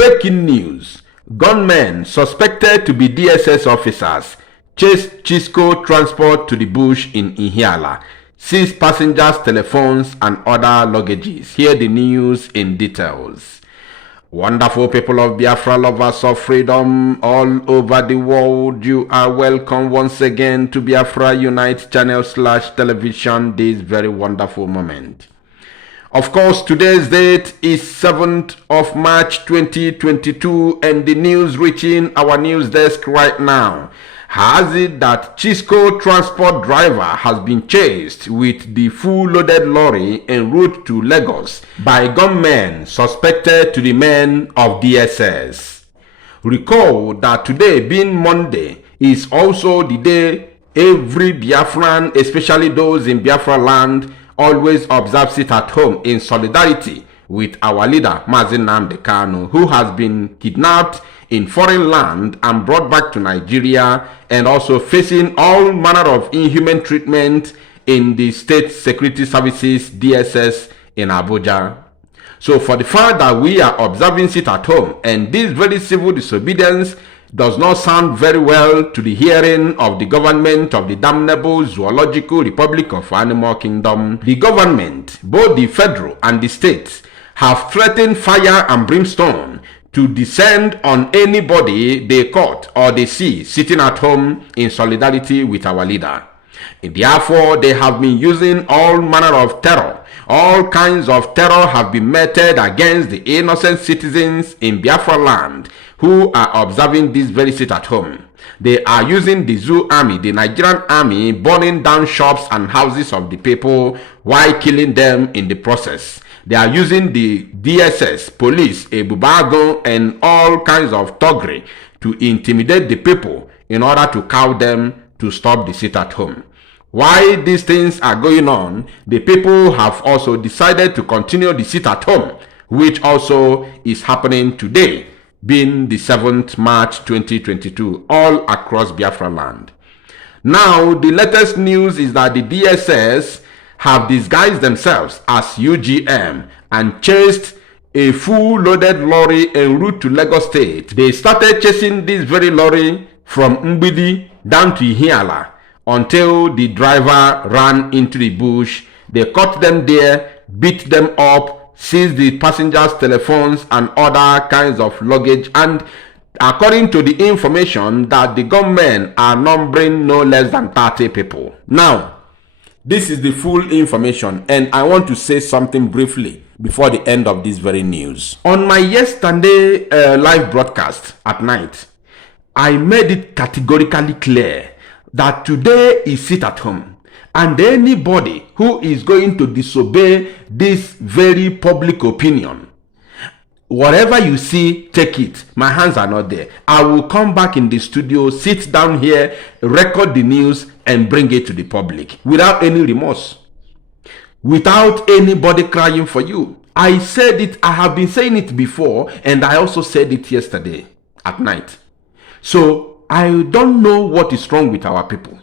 Breaking news. Gunmen suspected to be DSS officers chase Chisco transport to the bush in Ihiala. Seize passengers' telephones and other luggages. Hear the news in details. Wonderful people of Biafra, lovers of freedom all over the world, you are welcome once again to Biafra Unite channel / television this very wonderful moment. Of course, today's date is 7th of March 2022, and the news reaching our news desk right now has it that Chisco transport driver has been chased with the full loaded lorry en route to Lagos by gunmen suspected to be men of DSS. Recall that today being Monday is also the day every Biafran, especially those in Biafra land, always observes it at home in solidarity with our leader Mazi Nnamdi Kanu, who has been kidnapped in foreign land and brought back to Nigeria, and also facing all manner of inhuman treatment in the State Security Services DSS in Abuja. So for the fact that we are observing it at home, and this very civil disobedience does not sound very well to the hearing of the government of the damnable Zoological Republic of Animal Kingdom, the government, both the federal and the states, have threatened fire and brimstone to descend on anybody they caught or they see sitting at home in solidarity with our leader. And therefore, they have been using all manner of terror. All kinds of terror have been meted against the innocent citizens in Biafra land who are observing this very sit at home. They are using the zoo army, the Nigerian army, burning down shops and houses of the people while killing them in the process. They are using the DSS, police, Ebubago, and all kinds of thuggery to intimidate the people in order to cow them to stop the sit at home. While these things are going on, the people have also decided to continue the sit at home, which also is happening today, being the 7th March 2022, all across Biafra land. Now, the latest news is that the DSS have disguised themselves as UGM and chased a full loaded lorry en route to Lagos State. They started chasing this very lorry from Mbidi down to Ihiala until the driver ran into the bush. They caught them there, beat them up, seized the passengers' telephones and other kinds of luggage, and according to the information that the gunmen are numbering no less than 30 people. Now, this is the full information, and I want to say something briefly before the end of this very news. On my yesterday live broadcast at night, I made it categorically clear that today is sit at home, and anybody who is going to disobey this very public opinion, whatever you see, take it. My hands are not there. I will come back in the studio, sit down here, record the news, and bring it to the public without any remorse, without anybody crying for you. I said it, I have been saying it before, and I also said it yesterday at night. So I don't know what is wrong with our people.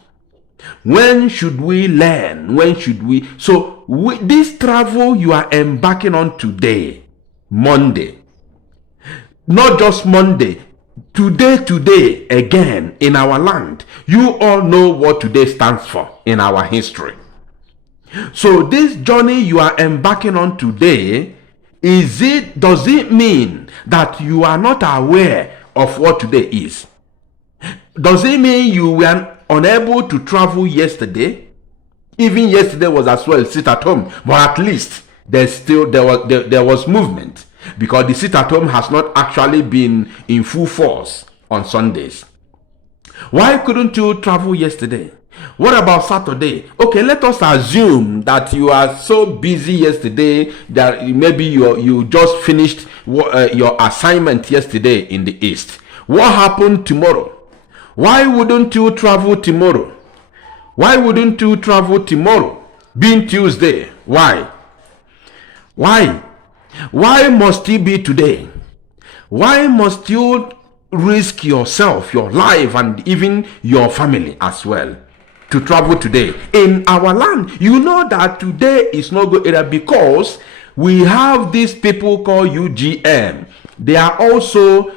When should we learn? When should we? So this travel you are embarking on today, Monday, not just Monday, today again in our land. You all know what today stands for in our history. So this journey you are embarking on today, does it mean that you are not aware of what today is? Does it mean you were unable to travel yesterday? Even yesterday was as well sit at home, but at least there was movement, because the sit at home has not actually been in full force on Sundays. Why couldn't you travel yesterday? What about Saturday? Okay, let us assume that you are so busy yesterday that maybe you just finished your assignment yesterday in the East. What happened tomorrow? Why wouldn't you travel tomorrow? Why wouldn't you travel tomorrow, being Tuesday? Why? Why must it be today? Why must you risk yourself, your life, and even your family as well to travel today in our land? You know that today is not good either, because we have these people called UGM They are also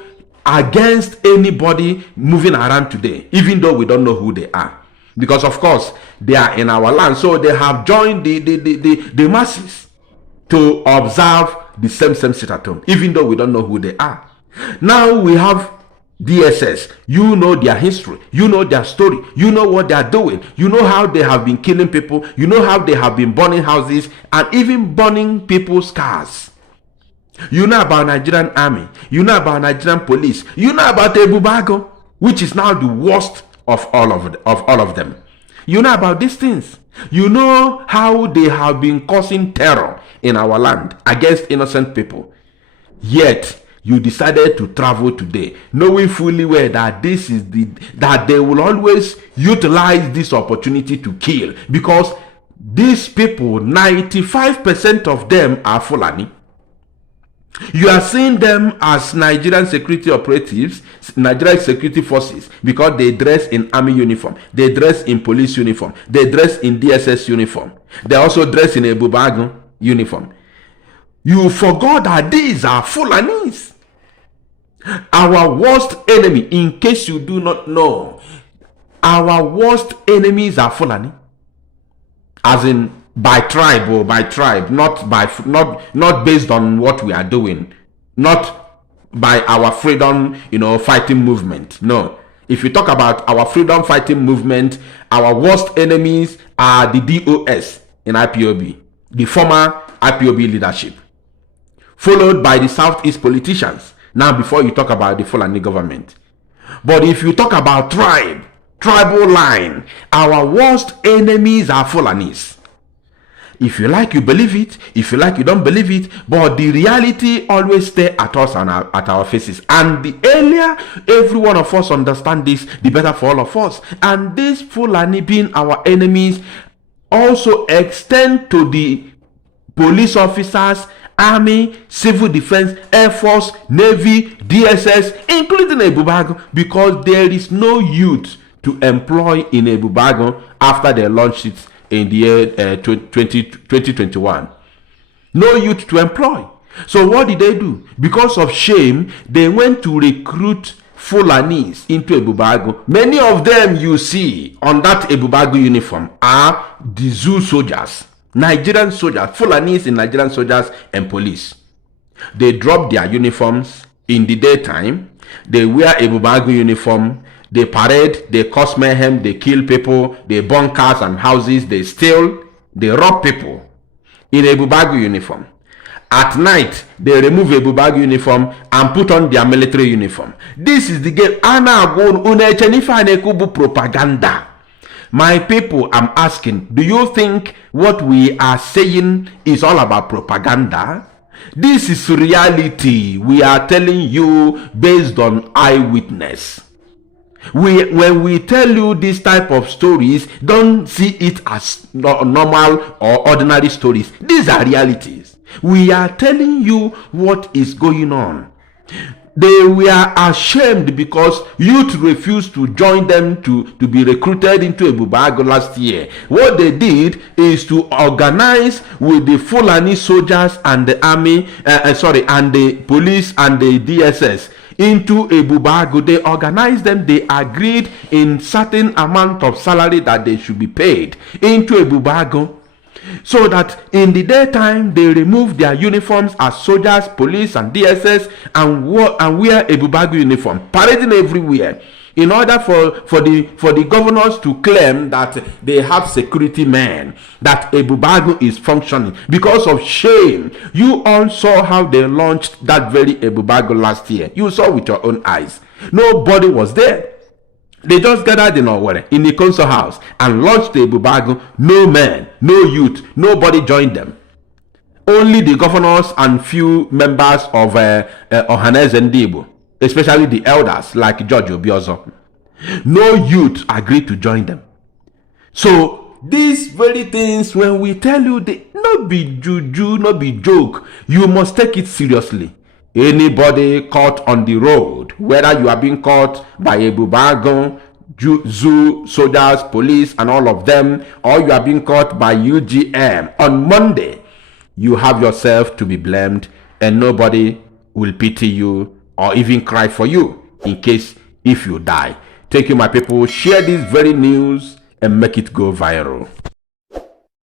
against anybody moving around today, even though we don't know who they are. Because of course, they are in our land. So they have joined the masses to observe the same sit at home, even though we don't know who they are. Now we have DSS. You know their history, you know their story, you know what they are doing, you know how they have been killing people, you know how they have been burning houses and even burning people's cars. You know about Nigerian army, you know about Nigerian police, you know about Ebubago, which is now the worst of all of them. You know about these things. You know how they have been causing terror in our land against innocent people. Yet you decided to travel today, knowing fully well that that they will always utilize this opportunity to kill, because these people, 95% of them are Fulani. You are seeing them as Nigerian security operatives, Nigerian security forces, because they dress in army uniform, they dress in police uniform, they dress in DSS uniform, they also dress in a Ebubago uniform. You forgot that these are Fulanis. Our worst enemy, in case you do not know, our worst enemies are Fulani. As in by tribe or by tribe, not based on what we are doing, not by our freedom, fighting movement. No. If you talk about our freedom fighting movement, our worst enemies are the DOS in IPOB, the former IPOB leadership, followed by the Southeast politicians. Now, before you talk about the Fulani government. But if you talk about tribal line, our worst enemies are Fulanis. If you like, you believe it. If you like, you don't believe it. But the reality always stay at us and at our faces. And the earlier every one of us understand this, the better for all of us. And these Fulani being our enemies also extend to the police officers, army, civil defense, air force, navy, DSS, including Ebubago, because there is no youth to employ in Ebubago after they launched it in the year 2021. No youth to employ. So what did they do? Because of shame, they went to recruit Fulanis into Ebubago. Many of them you see on that Ebubago uniform are the zoo soldiers, Nigerian soldiers, Fulanis in Nigerian soldiers and police. They drop their uniforms in the daytime. They wear Ebubago uniform. They parade, they cause mayhem, they kill people, they burn cars and houses, they steal, they rob people in Ebubago uniform. At night, they remove Ebubago uniform and put on their military uniform. This is the game. Propaganda. My people, I'm asking, do you think what we are saying is all about propaganda? This is reality. We are telling you based on eyewitness. When we tell you this type of stories, don't see it as normal or ordinary stories. These are realities. We are telling you what is going on. They were ashamed because youth refused to join them to be recruited into Ebubago last year. What they did is to organize with the Fulani soldiers and the army, and the police and the DSS into Ebubago. They organized them. They agreed in certain amount of salary that they should be paid into Ebubago, so that in the daytime they remove their uniforms as soldiers, police and DSS and wear Ebubago uniform, parading everywhere, in order for the governors to claim that they have security men, that Ebubago is functioning. Because of shame, you all saw how they launched that very Ebubago last year. You saw with your own eyes. Nobody was there. They just gathered in Owerri, in the council house, and launched the Ebubago. No men, no youth, nobody joined them. Only the governors and few members of Ohaneze Ndigbo, especially the elders like George Obiozo. No youth agreed to join them. So these very things, when we tell you, they not be juju, not be joke, you must take it seriously. Anybody caught on the road, whether you are being caught by Ebubago, zoo, soldiers, police, and all of them, or you are being caught by UGM on Monday, you have yourself to be blamed, and nobody will pity you or even cry for you in case if you die. Thank you, my people. Share this very news and make it go viral.